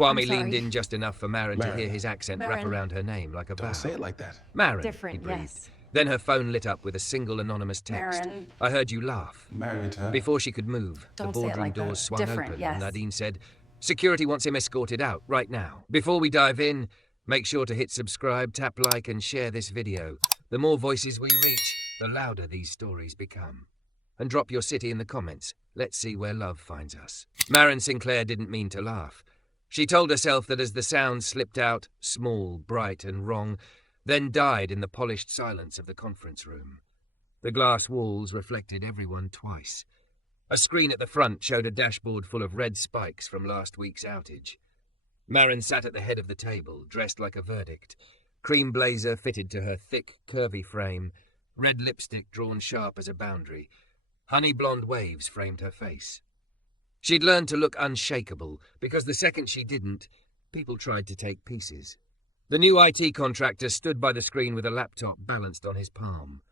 Kwame leaned in just enough for Marin to hear Marin. his accent wrap around her name like a bow. Don't say it like that. Marin, Different, he breathed. yes. Then her phone lit up with a single anonymous text. Marin. I heard you laugh. Married her. Before she could move, Don't the say it boardroom like that. doors swung Different, open yes. and Nadine said, "Security wants him escorted out, right now. Before we dive in, make sure to hit subscribe, tap like and share this video. The more voices we reach, the louder these stories become. And drop your city in the comments. Let's see where love finds us." Marin Sinclair didn't mean to laugh. She told herself that as the sound slipped out, small, bright and wrong, then died in the polished silence of the conference room. The glass walls reflected everyone twice. A screen at the front showed a dashboard full of red spikes from last week's outage. Marin sat at the head of the table, dressed like a verdict. Cream blazer fitted to her thick, curvy frame, red lipstick drawn sharp as a boundary. Honey blonde waves framed her face. She'd learned to look unshakable, because the second she didn't, people tried to take pieces. The new IT contractor stood by the screen with a laptop balanced on his palm.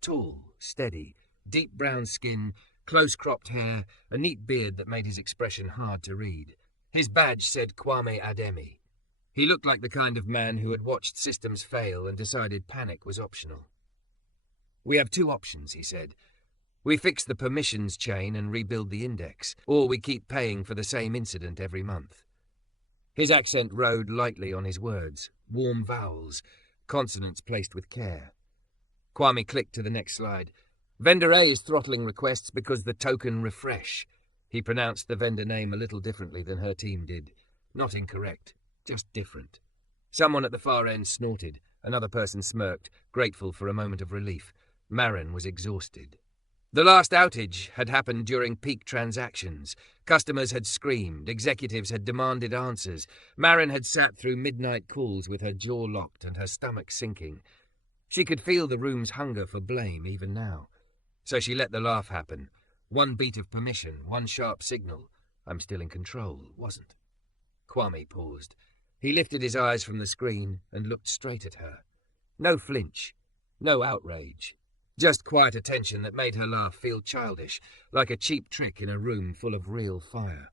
Tall, steady, deep brown skin, close-cropped hair, a neat beard that made his expression hard to read. His badge said Kwame Ademi. He looked like the kind of man who had watched systems fail and decided panic was optional. "We have two options," he said. "We fix the permissions chain and rebuild the index, or we keep paying for the same incident every month." His accent rode lightly on his words, warm vowels, consonants placed with care. Kwame clicked to the next slide. "Vendor A is throttling requests because the token refresh." He pronounced the vendor name a little differently than her team did. Not incorrect, just different. Someone at the far end snorted. Another person smirked, grateful for a moment of relief. Marin was exhausted. The last outage had happened during peak transactions. Customers had screamed, executives had demanded answers. Marin had sat through midnight calls with her jaw locked and her stomach sinking. She could feel the room's hunger for blame even now. So she let the laugh happen. One beat of permission, one sharp signal. I'm still in control, wasn't? Kwame paused. He lifted his eyes from the screen and looked straight at her. No flinch, no outrage. Just quiet attention that made her laugh feel childish, like a cheap trick in a room full of real fire.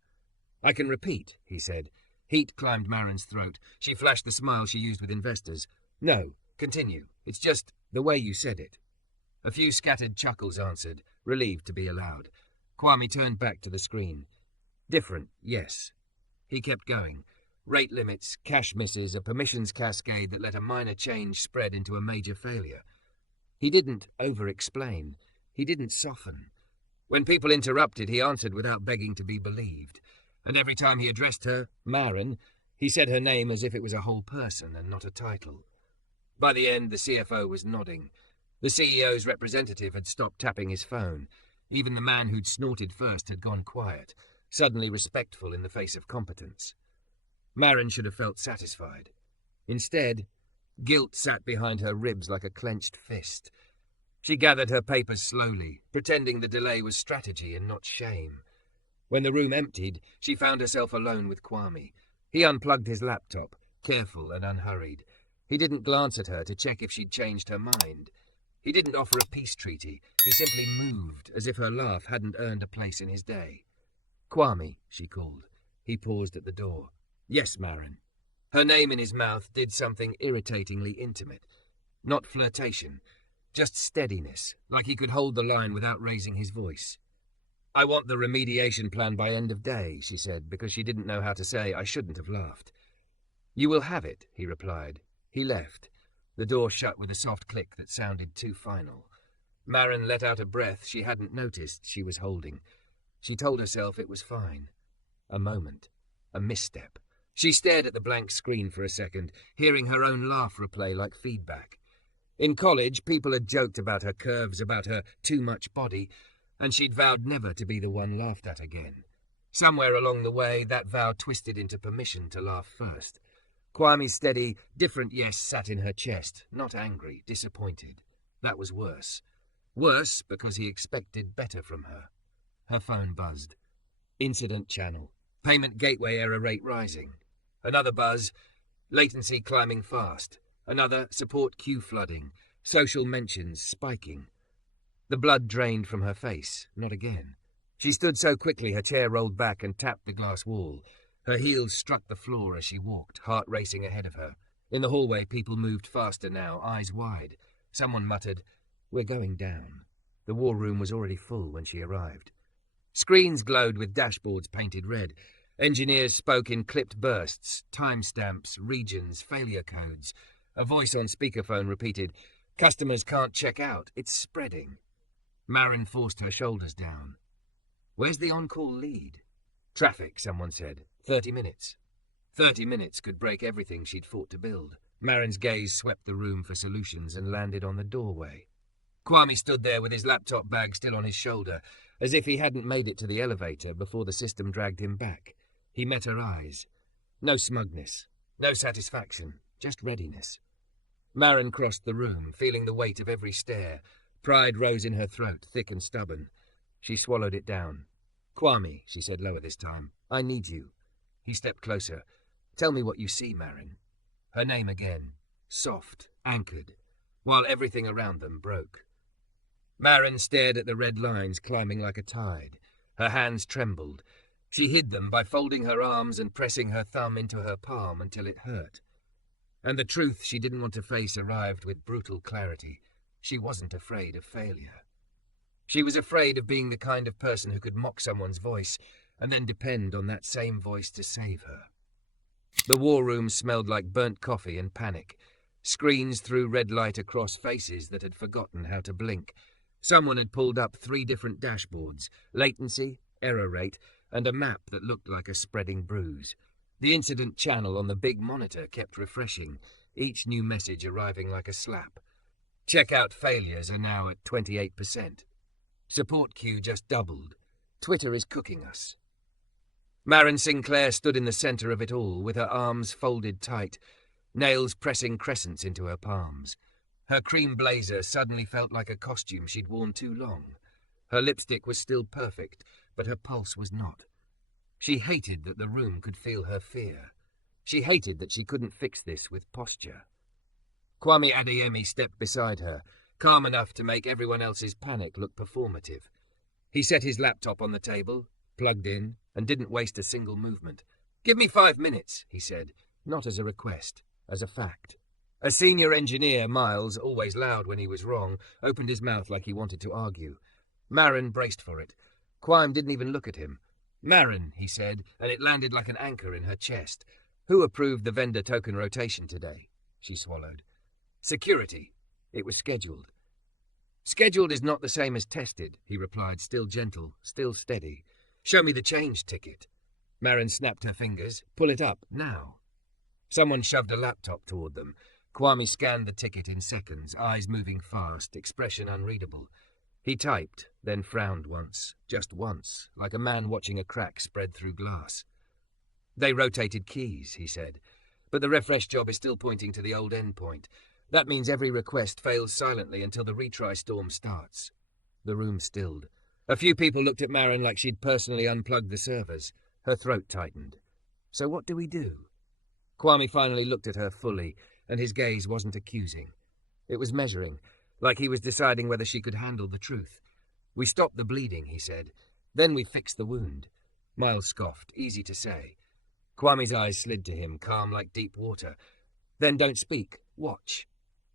"I can repeat," he said. Heat climbed Marin's throat. She flashed the smile she used with investors. "No, continue. It's just the way you said it." A few scattered chuckles answered, relieved to be allowed. Kwame turned back to the screen. "Different, yes." He kept going. Rate limits, cash misses, a permissions cascade that let a minor change spread into a major failure. He didn't over-explain. He didn't soften. When people interrupted, he answered without begging to be believed. And every time he addressed her, Marin, he said her name as if it was a whole person and not a title. By the end, the CFO was nodding. The CEO's representative had stopped tapping his phone. Even the man who'd snorted first had gone quiet, suddenly respectful in the face of competence. Marin should have felt satisfied. Instead, guilt sat behind her ribs like a clenched fist. She gathered her papers slowly, pretending the delay was strategy and not shame. When the room emptied, she found herself alone with Kwame. He unplugged his laptop, careful and unhurried. He didn't glance at her to check if she'd changed her mind. He didn't offer a peace treaty. He simply moved, as if her laugh hadn't earned a place in his day. "Kwame," she called. He paused at the door. "Yes, Marin." Her name in his mouth did something irritatingly intimate. Not flirtation, just steadiness, like he could hold the line without raising his voice. "I want the remediation plan by end of day," she said, because she didn't know how to say I shouldn't have laughed. "You will have it," he replied. He left. The door shut with a soft click that sounded too final. Marin let out a breath she hadn't noticed she was holding. She told herself it was fine. A moment. A misstep. She stared at the blank screen for a second, hearing her own laugh replay like feedback. In college, people had joked about her curves, about her too-much body, and she'd vowed never to be the one laughed at again. Somewhere along the way, that vow twisted into permission to laugh first. Kwame's steady, different yes sat in her chest, not angry, disappointed. That was worse. Worse because he expected better from her. Her phone buzzed. Incident channel. Payment gateway error rate rising. Another buzz. Latency climbing fast. Another, support queue flooding. Social mentions spiking. The blood drained from her face. Not again. She stood so quickly her chair rolled back and tapped the glass wall. Her heels struck the floor as she walked, heart racing ahead of her. In the hallway, people moved faster now, eyes wide. Someone muttered, "We're going down." The war room was already full when she arrived. Screens glowed with dashboards painted red. Engineers spoke in clipped bursts, timestamps, regions, failure codes. A voice on speakerphone repeated, "Customers can't check out. It's spreading." Marin forced her shoulders down. "Where's the on-call lead?" "Traffic," someone said. 30 minutes. 30 minutes could break everything she'd fought to build. Marin's gaze swept the room for solutions and landed on the doorway. Kwame stood there with his laptop bag still on his shoulder, as if he hadn't made it to the elevator before the system dragged him back. He met her eyes. No smugness, no satisfaction, just readiness. Marin crossed the room, feeling the weight of every stare. Pride rose in her throat, thick and stubborn. She swallowed it down. "Kwame," she said lower this time, "I need you." He stepped closer. "Tell me what you see, Marin." Her name again, soft, anchored, while everything around them broke. Marin stared at the red lines climbing like a tide. Her hands trembled. She hid them by folding her arms and pressing her thumb into her palm until it hurt. And the truth she didn't want to face arrived with brutal clarity. She wasn't afraid of failure. She was afraid of being the kind of person who could mock someone's voice and then depend on that same voice to save her. The war room smelled like burnt coffee and panic. Screens threw red light across faces that had forgotten how to blink. Someone had pulled up 3 different dashboards, latency, error rate, and a map that looked like a spreading bruise. The incident channel on the big monitor kept refreshing, each new message arriving like a slap. Checkout failures are now at 28%. Support queue just doubled. Twitter is cooking us. Marin Sinclair stood in the center of it all, with her arms folded tight, nails pressing crescents into her palms. Her cream blazer suddenly felt like a costume she'd worn too long. Her lipstick was still perfect, but her pulse was not. She hated that the room could feel her fear. She hated that she couldn't fix this with posture. Kwame Adeyemi stepped beside her, calm enough to make everyone else's panic look performative. He set his laptop on the table, plugged in, and didn't waste a single movement. "Give me 5 minutes," he said, not as a request, as a fact. A senior engineer, Miles, always loud when he was wrong, opened his mouth like he wanted to argue. Marin braced for it. Quime didn't even look at him. "Marin," he said, and it landed like an anchor in her chest. "Who approved the vendor token rotation today?" She swallowed. "Security. It was scheduled." "Scheduled is not the same as tested," he replied, still gentle, still steady. "Show me the change ticket." Marin snapped her fingers. "Pull it up, now." Someone shoved a laptop toward them. Kwame scanned the ticket in seconds, eyes moving fast, expression unreadable. He typed, then frowned once, just once, like a man watching a crack spread through glass. "They rotated keys," he said, "but the refresh job is still pointing to the old endpoint. That means every request fails silently until the retry storm starts." The room stilled. A few people looked at Marin like she'd personally unplugged the servers. Her throat tightened. "So what do we do?" Kwame finally looked at her fully, and his gaze wasn't accusing. It was measuring, like he was deciding whether she could handle the truth. "We stop the bleeding," he said. "Then we fix the wound." Miles scoffed, easy to say. Kwame's eyes slid to him, calm like deep water. "Then don't speak. Watch."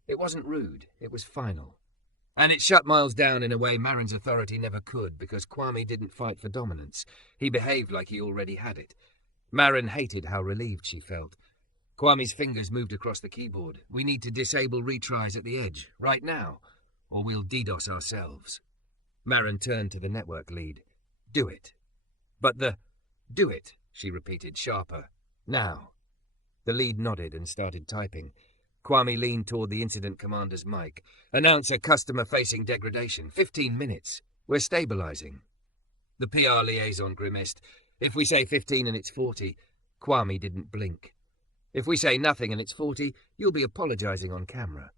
It wasn't rude. It was final. And it shut Miles down in a way Marin's authority never could, because Kwame didn't fight for dominance. He behaved like he already had it. Marin hated how relieved she felt. Kwame's fingers moved across the keyboard. "We need to disable retries at the edge, right now, or we'll DDoS ourselves." Marin turned to the network lead. "Do it." "But the—" "Do it," she repeated, sharper. "Now." The lead nodded and started typing. Kwame leaned toward the incident commander's mic. "Announce a customer-facing degradation. 15 minutes. We're stabilizing." The PR liaison grimaced. "If we say 15 and it's 40, Kwame didn't blink. If we say nothing and it's 40, you'll be apologizing on camera."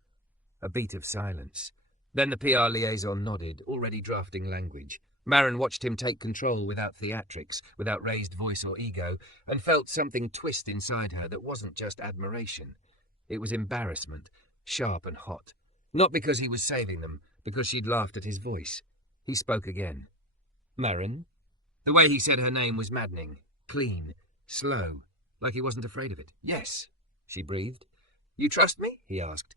A beat of silence. Then the PR liaison nodded, already drafting language. Marin watched him take control without theatrics, without raised voice or ego, and felt something twist inside her that wasn't just admiration. It was embarrassment, sharp and hot. Not because he was saving them, because she'd laughed at his voice. He spoke again. "Marin?" The way he said her name was maddening, clean. slow, like he wasn't afraid of it. "Yes," she breathed. "You trust me?" he asked.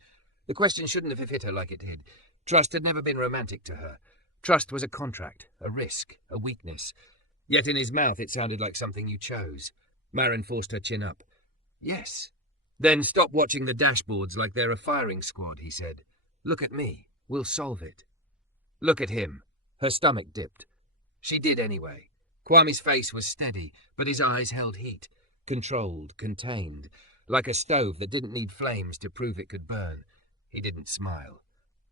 The question shouldn't have hit her like it did. Trust had never been romantic to her. Trust was a contract, a risk, a weakness. Yet in his mouth it sounded like something you chose. Marin forced her chin up. "Yes." "Then stop watching the dashboards like they're a firing squad," he said. "Look at me. We'll solve it." Look at him. Her stomach dipped. She did anyway. Kwame's face was steady, but his eyes held heat. Controlled, contained, like a stove that didn't need flames to prove it could burn. He didn't smile.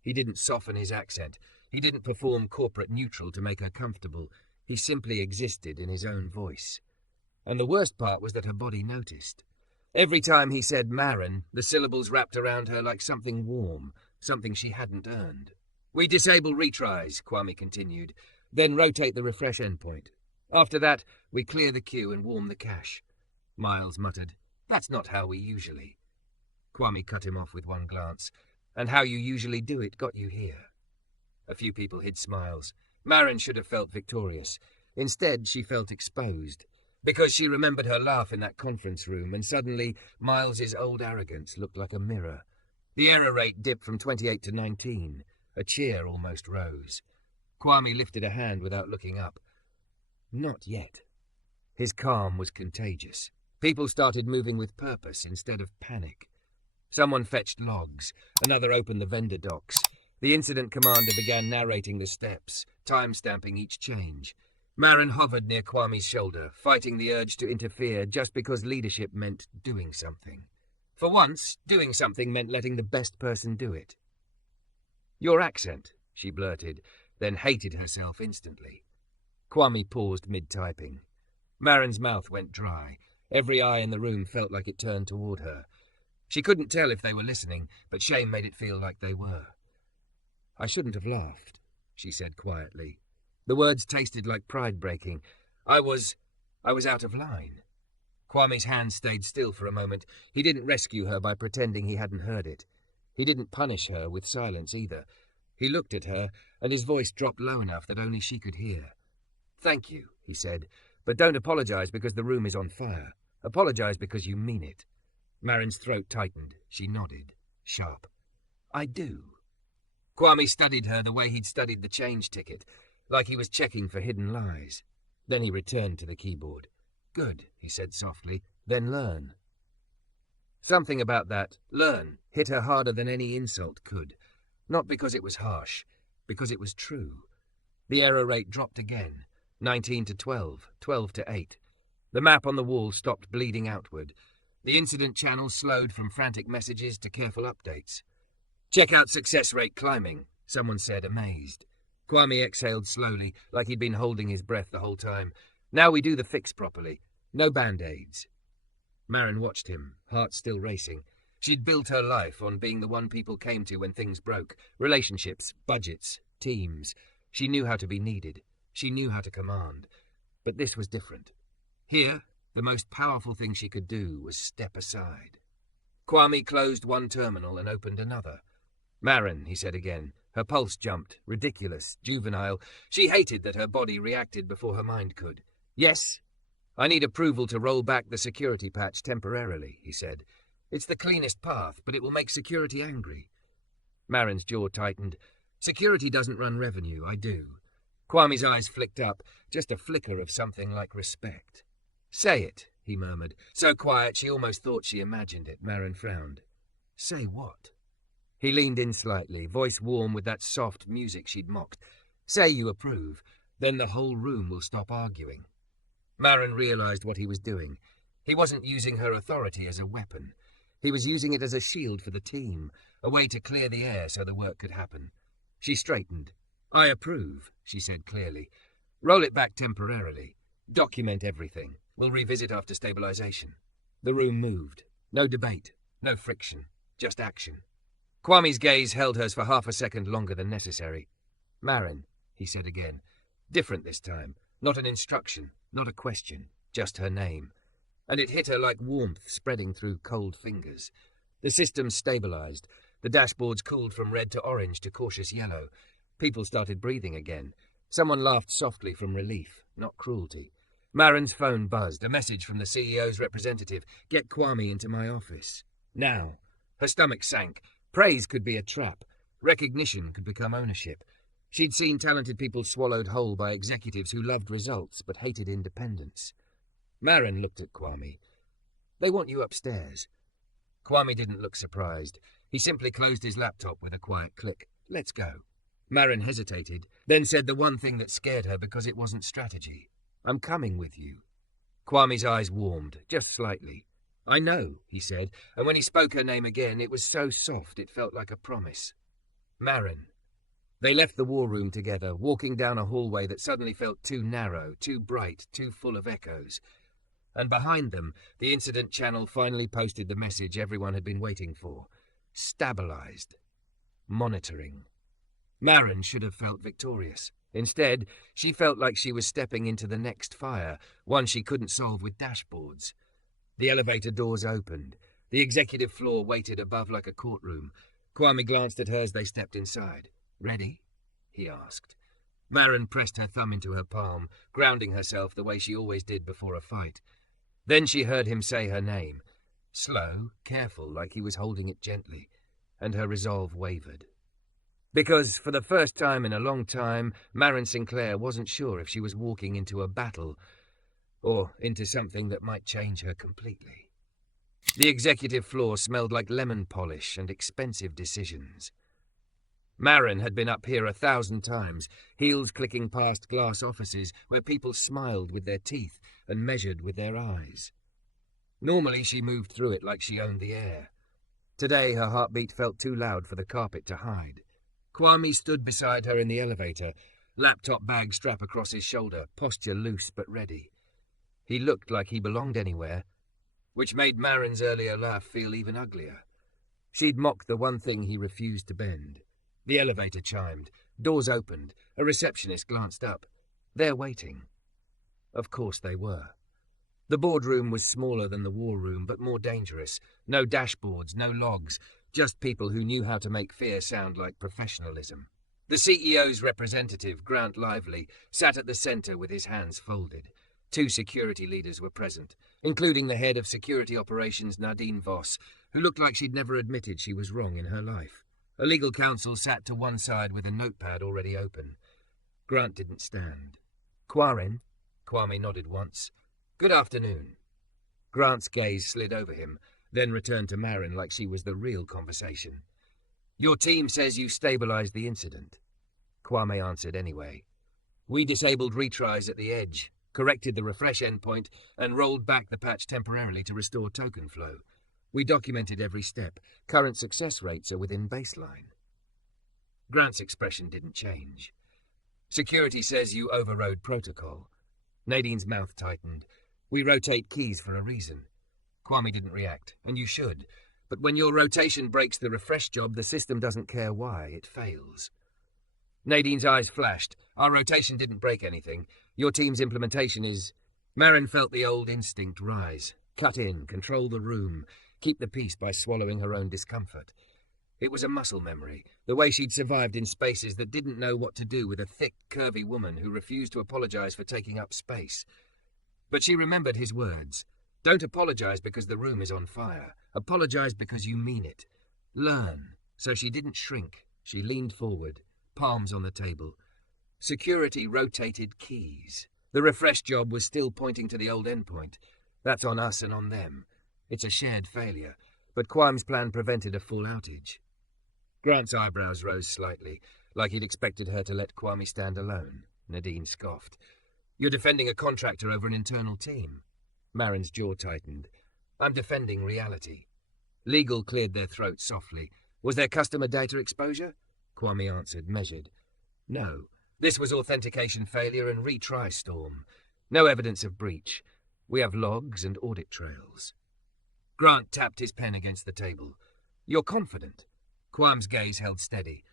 He didn't soften his accent. He didn't perform corporate neutral to make her comfortable. He simply existed in his own voice. And the worst part was that her body noticed. Every time he said Marin, the syllables wrapped around her like something warm, something she hadn't earned. "We disable retries," Kwame continued, "then rotate the refresh endpoint. After that, we clear the queue and warm the cache." Miles muttered, "That's not how we usually." Kwame cut him off with one glance. "And how you usually do it got you here." A few people hid smiles. Marin should have felt victorious. Instead, she felt exposed. Because she remembered her laugh in that conference room, and suddenly Miles's old arrogance looked like a mirror. The error rate dipped from 28 to 19. A cheer almost rose. Kwame lifted a hand without looking up. Not yet. His calm was contagious. People started moving with purpose instead of panic. Someone fetched logs. Another opened the vendor docks. The incident commander began narrating the steps, time-stamping each change. Marin hovered near Kwame's shoulder, fighting the urge to interfere just because leadership meant doing something. For once, doing something meant letting the best person do it. "Your accent," she blurted, then hated herself instantly. Kwame paused mid-typing. Marin's mouth went dry. Every eye in the room felt like it turned toward her. She couldn't tell if they were listening, but shame made it feel like they were. "I shouldn't have laughed," she said quietly. The words tasted like pride-breaking. I was out of line." Kwame's hand stayed still for a moment. He didn't rescue her by pretending he hadn't heard it. He didn't punish her with silence either. He looked at her, and his voice dropped low enough that only she could hear. "Thank you," he said, "but don't apologize because the room is on fire. Apologize because you mean it." Marin's throat tightened. She nodded, sharp. "I do." Kwame studied her the way he'd studied the change ticket, like he was checking for hidden lies. Then he returned to the keyboard. "Good," he said softly, "then learn." Something about that "learn" hit her harder than any insult could. Not because it was harsh, because it was true. The error rate dropped again, 19 to 12, 12 to 8. The map on the wall stopped bleeding outward. The incident channel slowed from frantic messages to careful updates. "Checkout success rate climbing," someone said, amazed. Kwame exhaled slowly, like he'd been holding his breath the whole time. "Now we do the fix properly. No band-aids." Marin watched him, heart still racing. She'd built her life on being the one people came to when things broke. Relationships, budgets, teams. She knew how to be needed. She knew how to command. But this was different. Here, the most powerful thing she could do was step aside. Kwame closed one terminal and opened another. "Marin," he said again. Her pulse jumped, ridiculous, juvenile. She hated that her body reacted before her mind could. "Yes?" "I need approval to roll back the security patch temporarily," he said. "It's the cleanest path, but it will make security angry." Marin's jaw tightened. "Security doesn't run revenue, I do." Kwame's eyes flicked up, just a flicker of something like respect. "Say it," he murmured. So quiet she almost thought she imagined it. Marin frowned. "Say what?" He leaned in slightly, voice warm with that soft music she'd mocked. "Say you approve, then the whole room will stop arguing." Marin realized what he was doing. He wasn't using her authority as a weapon. He was using it as a shield for the team, a way to clear the air so the work could happen. She straightened. "I approve," she said clearly. "Roll it back temporarily. Document everything. We'll revisit after stabilization." The room moved. No debate, no friction, just action. Kwame's gaze held hers for half a second longer than necessary. "Marin," he said again. Different this time. Not an instruction, not a question, just her name. And it hit her like warmth spreading through cold fingers. The system stabilized. The dashboards cooled from red to orange to cautious yellow. People started breathing again. Someone laughed softly from relief, not cruelty. Maren's phone buzzed, a message from the CEO's representative. Get Kwame into my office. Now. Her stomach sank. Praise could be a trap. Recognition could become ownership. She'd seen talented people swallowed whole by executives who loved results but hated independence. Maren looked at Kwame. They want you upstairs. Kwame didn't look surprised. He simply closed his laptop with a quiet click. Let's go. Maren hesitated, then said the one thing that scared her because it wasn't strategy. I'm coming with you. Kwame's eyes warmed, just slightly. I know, he said, and when he spoke her name again, it was so soft it felt like a promise. Maren. They left the war room together, walking down a hallway that suddenly felt too narrow, too bright, too full of echoes. And behind them, the incident channel finally posted the message everyone had been waiting for. Stabilized. Monitoring. Maren should have felt victorious. Instead, she felt like she was stepping into the next fire, one she couldn't solve with dashboards. The elevator doors opened. The executive floor waited above like a courtroom. Kwame glanced at her as they stepped inside. Ready? He asked. Maren pressed her thumb into her palm, grounding herself the way she always did before a fight. Then she heard him say her name. Slow, careful, like he was holding it gently, and her resolve wavered. Because, for the first time in a long time, Maren Sinclair wasn't sure if she was walking into a battle or into something that might change her completely. The executive floor smelled like lemon polish and expensive decisions. Maren had been up here 1,000 times, heels clicking past glass offices where people smiled with their teeth and measured with their eyes. Normally she moved through it like she owned the air. Today her heartbeat felt too loud for the carpet to hide. Kwame stood beside her in the elevator, laptop bag strap across his shoulder, posture loose but ready. He looked like he belonged anywhere, which made Maren's earlier laugh feel even uglier. She'd mocked the one thing he refused to bend. The elevator chimed. Doors opened. A receptionist glanced up. They're waiting. Of course they were. The boardroom was smaller than the war room, but more dangerous. No dashboards, no logs, just people who knew how to make fear sound like professionalism. The CEO's representative, Grant Lively, sat at the center with his hands folded. 2 security leaders were present, including the head of security operations, Nadine Voss, who looked like she'd never admitted she was wrong in her life. A legal counsel sat to one side with a notepad already open. Grant didn't stand. Quarren? Kwame nodded once. Good afternoon. Grant's gaze slid over him, then returned to Maren like she was the real conversation. Your team says you stabilized the incident. Kwame answered anyway. We disabled retries at the edge, corrected the refresh endpoint, and rolled back the patch temporarily to restore token flow. We documented every step. Current success rates are within baseline. Grant's expression didn't change. Security says you overrode protocol. Nadine's mouth tightened. We rotate keys for a reason. Kwame didn't react, and you should. But when your rotation breaks the refresh job, the system doesn't care why, it fails. Nadine's eyes flashed. Our rotation didn't break anything. Your team's implementation is... Maren felt the old instinct rise. Cut in, control the room, keep the peace by swallowing her own discomfort. It was a muscle memory, the way she'd survived in spaces that didn't know what to do with a thick, curvy woman who refused to apologize for taking up space. But she remembered his words. Don't apologize because the room is on fire. Apologize because you mean it. Learn. So she didn't shrink. She leaned forward, palms on the table. Security rotated keys. The refresh job was still pointing to the old endpoint. That's on us and on them. It's a shared failure, but Kwame's plan prevented a full outage. Grant's eyebrows rose slightly, like he'd expected her to let Kwame stand alone. Nadine scoffed. You're defending a contractor over an internal team. Maren's jaw tightened. I'm defending reality. Legal cleared their throats softly. Was there customer data exposure? Kwame answered, measured. No. This was authentication failure and retry storm. No evidence of breach. We have logs and audit trails. Grant tapped his pen against the table. You're confident. Kwame's gaze held steady.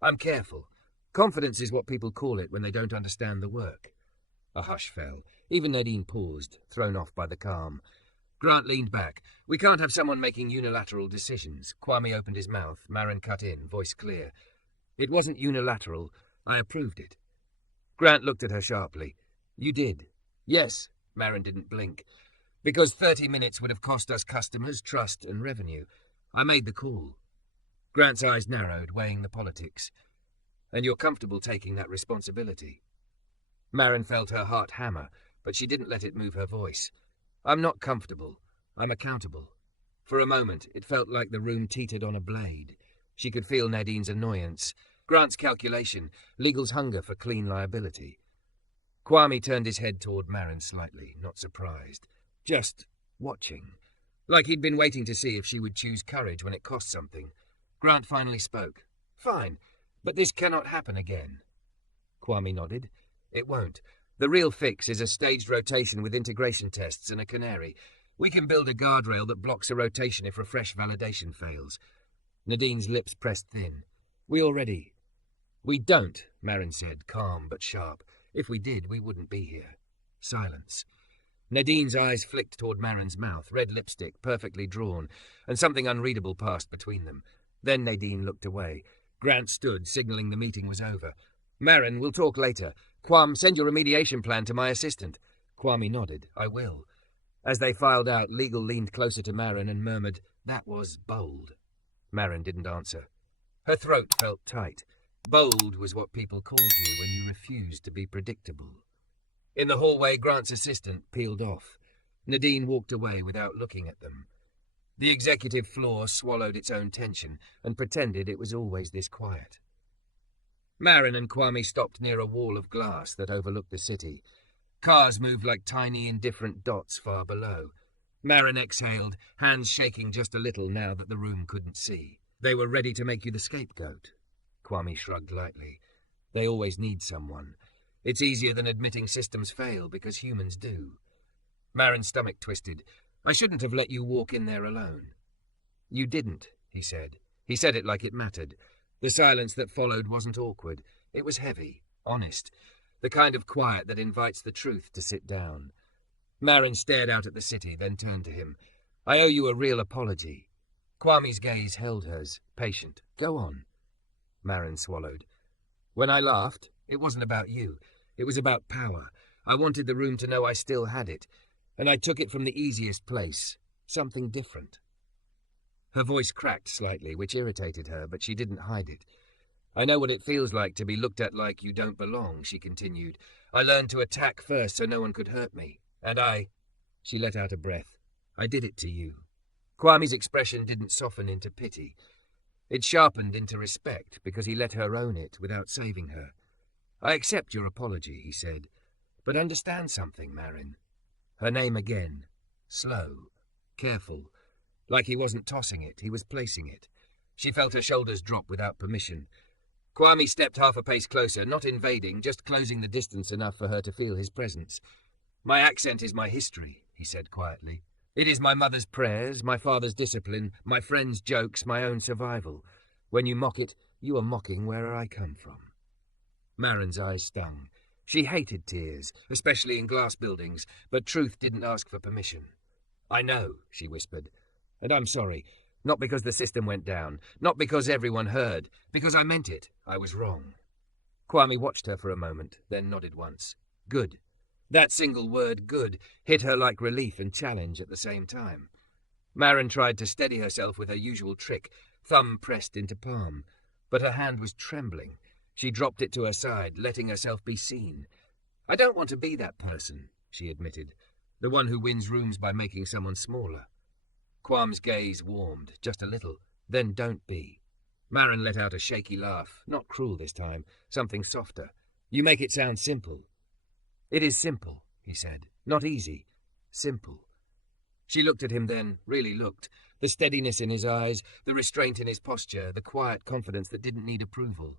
I'm careful. Confidence is what people call it when they don't understand the work. A hush fell. Even Nadine paused, thrown off by the calm. Grant leaned back. We can't have someone making unilateral decisions. Kwame opened his mouth. Maren cut in, voice clear. It wasn't unilateral. I approved it. Grant looked at her sharply. You did. Yes. Marin didn't blink. Because 30 minutes would have cost us customers, trust and revenue. I made the call. Grant's eyes narrowed, weighing the politics. And you're comfortable taking that responsibility? Marin felt her heart hammer, but she didn't let it move her voice. I'm not comfortable. I'm accountable. For a moment, it felt like the room teetered on a blade. She could feel Nadine's annoyance, Grant's calculation, legal's hunger for clean liability. Kwame turned his head toward Marin slightly, not surprised. Just watching. Like he'd been waiting to see if she would choose courage when it cost something. Grant finally spoke. Fine, but this cannot happen again. Kwame nodded. It won't. The real fix is a staged rotation with integration tests and a canary. We can build a guardrail that blocks a rotation if refresh validation fails. Nadine's lips pressed thin. We don't, Marin said, calm but sharp. If we did, we wouldn't be here. Silence. Nadine's eyes flicked toward Marin's mouth, red lipstick, perfectly drawn, and something unreadable passed between them. Then Nadine looked away. Grant stood, signaling the meeting was over. Marin, we'll talk later. Kwame, send your remediation plan to my assistant. Kwame nodded. I will. As they filed out, Legal leaned closer to Marin and murmured, That was bold. Marin didn't answer. Her throat felt tight. Bold was what people called you when you refused to be predictable. In the hallway, Grant's assistant peeled off. Nadine walked away without looking at them. The executive floor swallowed its own tension and pretended it was always this quiet. Marin and Kwame stopped near a wall of glass that overlooked the city. Cars moved like tiny, indifferent dots far below. Marin exhaled, hands shaking just a little now that the room couldn't see. They were ready to make you the scapegoat. Kwame shrugged lightly. They always need someone. It's easier than admitting systems fail, because humans do. Marin's stomach twisted. I shouldn't have let you walk in there alone. You didn't, he said. He said it like it mattered. The silence that followed wasn't awkward. It was heavy, honest, the kind of quiet that invites the truth to sit down. Marin stared out at the city, then turned to him. I owe you a real apology. Kwame's gaze held hers, patient. Go on. Marin swallowed. When I laughed, it wasn't about you. It was about power. I wanted the room to know I still had it, and I took it from the easiest place, something different. Her voice cracked slightly, which irritated her, but she didn't hide it. I know what it feels like to be looked at like you don't belong, she continued. I learned to attack first so no one could hurt me, and She let out a breath. I did it to you. Kwame's expression didn't soften into pity. It sharpened into respect because he let her own it without saving her. I accept your apology, he said, but understand something, Marin. Her name again. Slow. Careful. Like he wasn't tossing it, he was placing it. She felt her shoulders drop without permission. Kwame stepped half a pace closer, not invading, just closing the distance enough for her to feel his presence. My accent is my history, he said quietly. It is my mother's prayers, my father's discipline, my friends' jokes, my own survival. When you mock it, you are mocking where I come from. Marin's eyes stung. She hated tears, especially in glass buildings, but truth didn't ask for permission. I know, she whispered, and I'm sorry. Not because the system went down, not because everyone heard, because I meant it. I was wrong. Kwame watched her for a moment, then nodded once. Good. That single word, good, hit her like relief and challenge at the same time. Marin tried to steady herself with her usual trick, thumb pressed into palm, but her hand was trembling. She dropped it to her side, letting herself be seen. I don't want to be that person, she admitted, the one who wins rooms by making someone smaller. Kwame's gaze warmed, just a little. Then don't be. Marin let out a shaky laugh, not cruel this time, something softer. You make it sound simple. It is simple, he said. Not easy. Simple. She looked at him then, really looked. The steadiness in his eyes, the restraint in his posture, the quiet confidence that didn't need approval.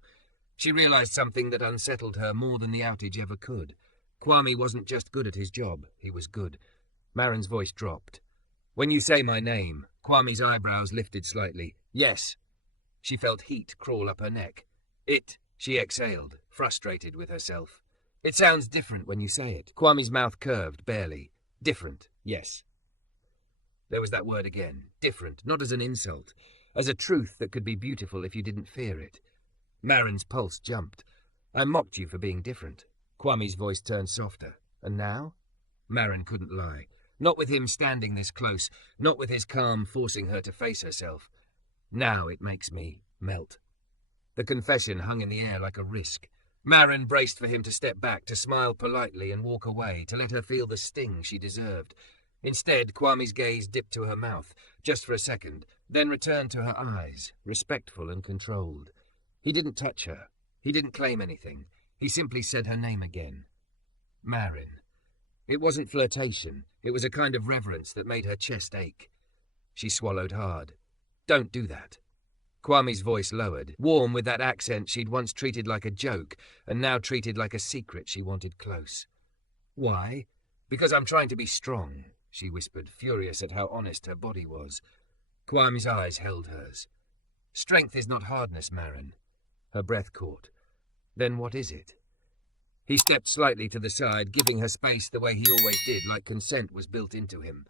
She realized something that unsettled her more than the outage ever could. Kwame wasn't just good at his job, he was good. Marin's voice dropped. When you say my name, Kwame's eyebrows lifted slightly. Yes. She felt heat crawl up her neck. She exhaled, frustrated with herself. It sounds different when you say it. Kwame's mouth curved, barely. Different, yes. There was that word again. Different, not as an insult, as a truth that could be beautiful if you didn't fear it. Marin's pulse jumped. I mocked you for being different. Kwame's voice turned softer. And now? Marin couldn't lie. Not with him standing this close, not with his calm forcing her to face herself. Now it makes me melt. The confession hung in the air like a risk. Marin braced for him to step back, to smile politely and walk away, to let her feel the sting she deserved. Instead, Kwame's gaze dipped to her mouth, just for a second, then returned to her eyes, respectful and controlled. He didn't touch her. He didn't claim anything. He simply said her name again. Marin. It wasn't flirtation. It was a kind of reverence that made her chest ache. She swallowed hard. Don't do that. Kwame's voice lowered, warm with that accent she'd once treated like a joke, and now treated like a secret she wanted close. Why? Because I'm trying to be strong, she whispered, furious at how honest her body was. Kwame's eyes held hers. Strength is not hardness, Marin. Her breath caught. Then what is it? He stepped slightly to the side, giving her space the way he always did, like consent was built into him.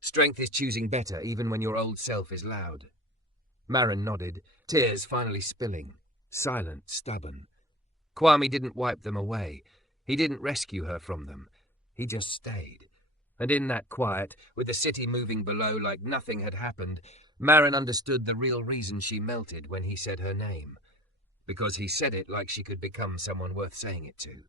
Strength is choosing better, even when your old self is loud. Marin nodded, tears finally spilling, silent, stubborn. Kwame didn't wipe them away. He didn't rescue her from them. He just stayed. And in that quiet, with the city moving below like nothing had happened, Marin understood the real reason she melted when he said her name. Because he said it like she could become someone worth saying it to.